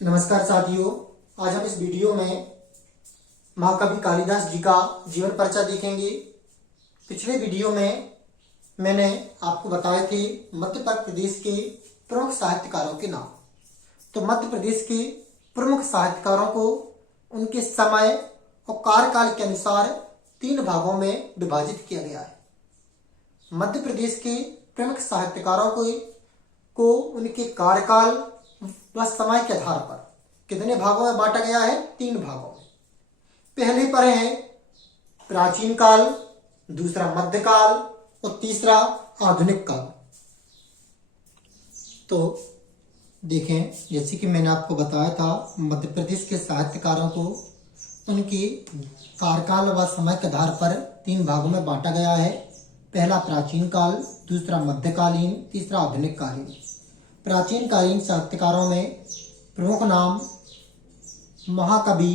नमस्कार साथियों, आज हम इस वीडियो में महाकवि कालिदास जी का जीवन परिचय देखेंगे। पिछले वीडियो में मैंने आपको बताए थे मध्य प्रदेश के प्रमुख साहित्यकारों के नाम। तो मध्य प्रदेश के प्रमुख साहित्यकारों को उनके समय और कार्यकाल के अनुसार 3 भागों में विभाजित किया गया है। मध्य प्रदेश के प्रमुख साहित्यकारों को उनके कार्यकाल व समय के आधार पर कितने भागों में बांटा गया है? 3 भागों में। पहले पर है प्राचीन काल, दूसरा मध्यकाल और तीसरा आधुनिक काल। तो देखें, जैसे कि मैंने आपको बताया था, मध्य प्रदेश के साहित्यकारों को उनके कार्यकाल व समय के आधार पर 3 भागों में बांटा गया है। पहला प्राचीन काल, दूसरा मध्यकालीन, तीसरा आधुनिक कालीन। प्राचीन कालीन साहित्यकारों में प्रमुख नाम महाकवि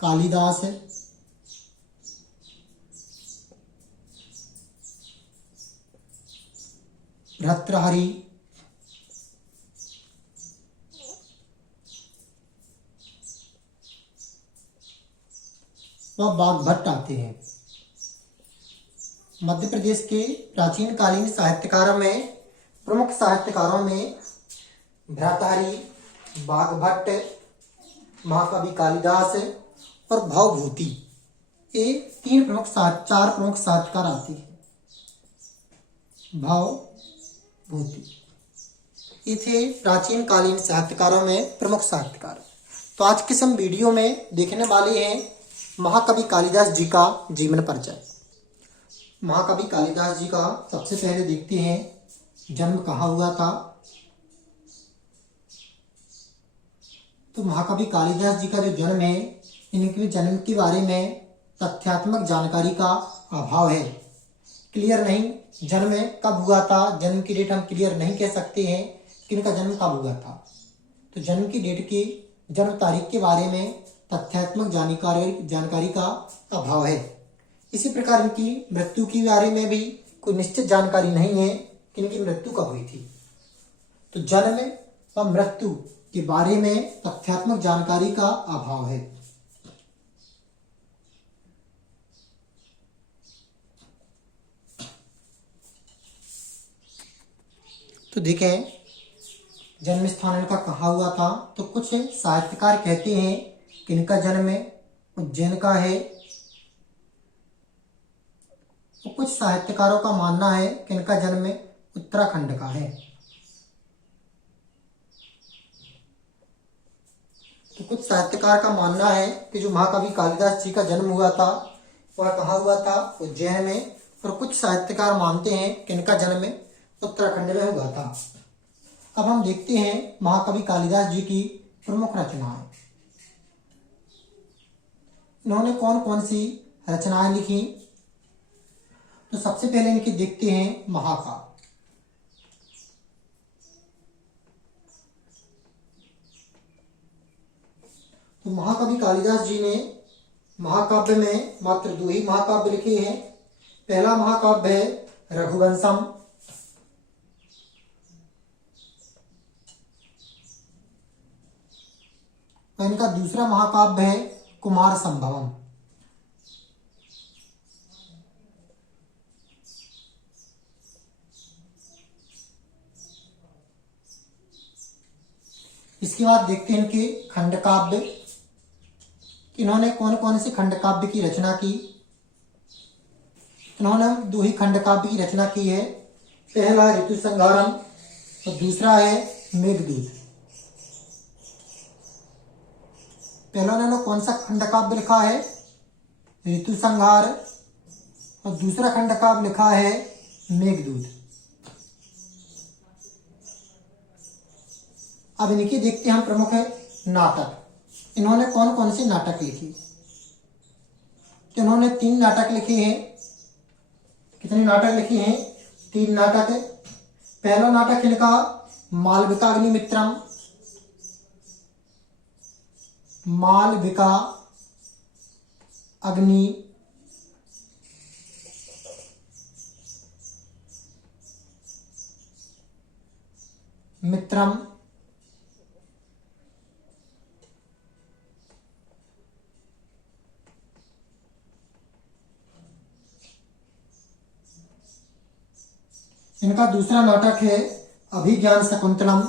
कालिदास, भर्तृहरि, व वाग्भट आते हैं। मध्य प्रदेश के प्राचीन कालीन साहित्यकारों में प्रमुख साहित्यकारों में भर्तृहरि, वाग्भट, महाकवि कालिदास और भवभूति, ये 4 प्रमुख साहित्यकार आते हैं। भवभूति ये थे प्राचीन कालीन साहित्यकारों में प्रमुख साहित्यकार। तो आज के हम वीडियो में देखने वाले हैं महाकवि कालिदास जी का जीवन परिचय। महाकवि कालिदास जी का सबसे पहले देखते हैं जन्म कहाँ हुआ था। तो महाकवि कालिदास जी का जो जन्म है, इनके जन्म के बारे में तथ्यात्मक जानकारी का अभाव है। क्लियर नहीं जन्म कब हुआ था, जन्म की डेट हम क्लियर नहीं कह सकते हैं कि इनका जन्म कब हुआ था। तो जन्म की डेट की, जन्म तारीख के बारे में तथ्यात्मक जानकारी का अभाव है। इसी प्रकार इनकी मृत्यु के बारे में भी कोई निश्चित जानकारी नहीं है कि इनकी मृत्यु कब हुई थी। तो जन्म व मृत्यु के बारे में तथ्यात्मक जानकारी का अभाव है। तो देखें, जन्म स्थान इनका कहाँ हुआ था। तो कुछ साहित्यकार कहते हैं कि इनका जन्म उज्जैन का है। तो कुछ साहित्यकारों का मानना है कि इनका जन्म उत्तराखंड का है। तो कुछ साहित्यकार का मानना है कि जो महाकवि कालिदास जी का जन्म हुआ था वह कहाँ हुआ था? उज्जैन में। और कुछ साहित्यकार मानते हैं कि इनका जन्म उत्तराखंड में हुआ था। अब हम देखते हैं महाकवि कालिदास जी की प्रमुख रचनाएं। इन्होंने कौन कौन सी रचनाएं लिखी? तो सबसे पहले इनकी देखते हैं महाकाव्य। तो महाकवि कालिदास जी ने महाकाव्य में मात्र 2 ही महाकाव्य लिखे हैं। पहला महाकाव्य है रघुवंशम, और इनका दूसरा महाकाव्य है कुमार संभवम। इसके बाद देखते हैं इनके खंड काव्य। इन्होंने कौन कौन से खंड काव्य की रचना की? इन्होंने 2 ही खंड काव्य की रचना की है। पहला ऋतु संहारम और दूसरा है मेघदूत। पहला इन्होंने कौन सा खंड काव्य लिखा है? ऋतु संहार, और दूसरा खंड काव्य लिखा है मेघदूत। अब इनकी देखते हैं हम प्रमुख है नाटक। इन्होंने कौन कौन से नाटक लिखे? तो इन्होंने 3 नाटक लिखे हैं। कितने नाटक लिखे हैं? 3 नाटक। पहला नाटक इनका मालविकाग्निमित्रम, मालविका अग्नि मित्रम इनका दूसरा नाटक है अभिज्ञान शकुंतलम।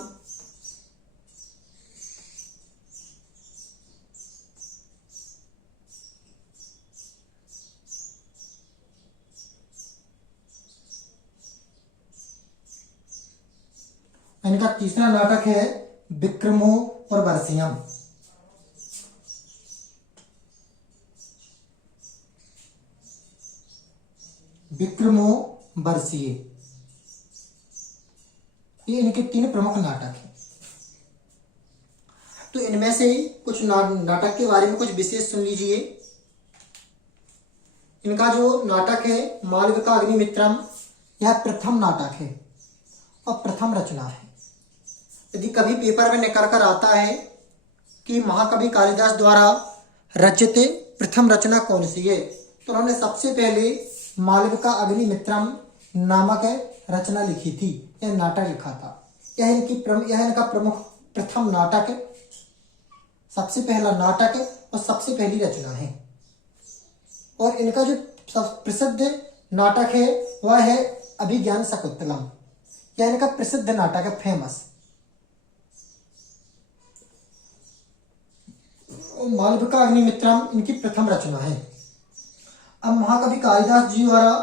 इनका तीसरा नाटक है विक्रमो और बरसियम। विक्रमो बरसिए, ये इनके 3 प्रमुख नाटक हैं। तो इनमें से कुछ नाटक के बारे में कुछ विशेष सुन लीजिए। इनका जो नाटक है मालविका अग्निमित्रम, यह प्रथम नाटक है और प्रथम रचना है। यदि कभी पेपर में निकल कर आता है कि महाकवि कालिदास द्वारा रचित प्रथम रचना कौन सी है, तो उन्होंने सबसे पहले मालविका अग्निमित्रम नामक रचना लिखी थी, यह नाटक लिखा था। यह इनका प्रमुख प्रथम नाटक, सबसे पहला नाटक और सबसे पहली रचना है। और इनका जो प्रसिद्ध नाटक है वह है अभिज्ञान शकुंतलम, यह इनका प्रसिद्ध नाटक है, फेमस। मालविका अग्निमित्रम इनकी प्रथम रचना है। अब महाकवि कालिदास जी द्वारा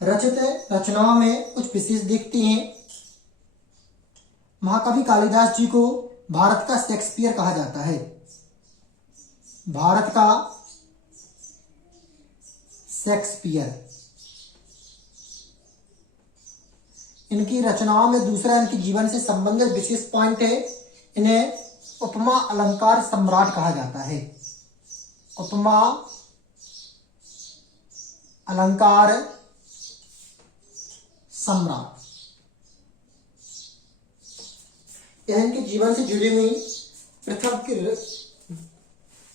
रचित रचनाओं में कुछ विशेष देखते हैं। महाकवि कालिदास जी को भारत का शेक्सपियर कहा जाता है। भारत का शेक्सपियर। इनकी रचनाओं में दूसरा इनके जीवन से संबंधित विशेष पॉइंट है, इन्हें उपमा अलंकार सम्राट कहा जाता है। उपमा अलंकार सम्राट, यह इनके जीवन से जुड़ी हुई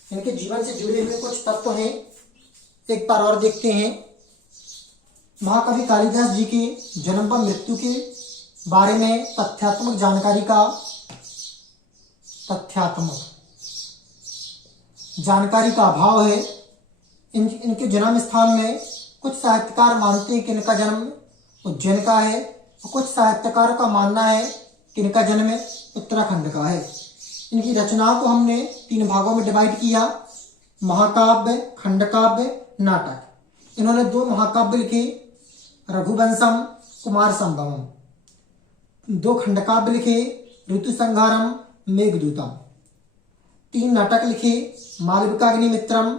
इनके जीवन से जुड़े हुए कुछ तत्व हैं। एक बार और देखते हैं। महाकवि कालिदास जी के जन्म व मृत्यु के बारे में तथ्यात्मक जानकारी का अभाव है। इनके जन्म स्थान में कुछ साहित्यकार मानते हैं कि इनका जन्म उज्जैन का है, और कुछ साहित्यकारों का मानना है कि इनका जन्म उत्तराखंड का है। इनकी रचनाओं को हमने 3 भागों में डिवाइड किया, महाकाव्य, खंडकाव्य, नाटक। इन्होंने 2 महाकाव्य लिखे, रघुवंशम, कुमार संभवम। 2 खंडकाव्य लिखे, ऋतु संहारम, मेघदूतम। 3 नाटक लिखे, मालविका अग्निमित्रम,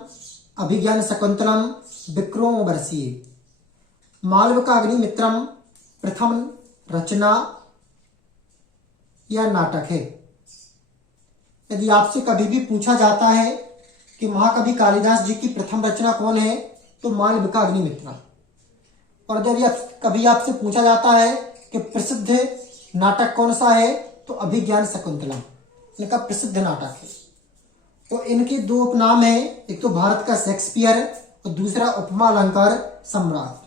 अभिज्ञान शकुंतलम, विक्रमो बरसिए। मालविका अग्निमित्रम प्रथम रचना या नाटक है। यदि आपसे कभी भी पूछा जाता है कि महाकवि कालिदास जी की प्रथम रचना कौन है, तो मालविका अग्निमित्रम। और जब कभी आपसे पूछा जाता है कि प्रसिद्ध नाटक कौन सा है, तो अभिज्ञान शकुंतलम इनका प्रसिद्ध नाटक है। तो इनके 2 उपनाम हैं, एक तो भारत का शेक्सपियर और दूसरा उपमा अलंकार सम्राट।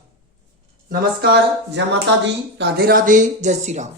नमस्कार, जय माता दी, राधे राधे, जय श्री राम।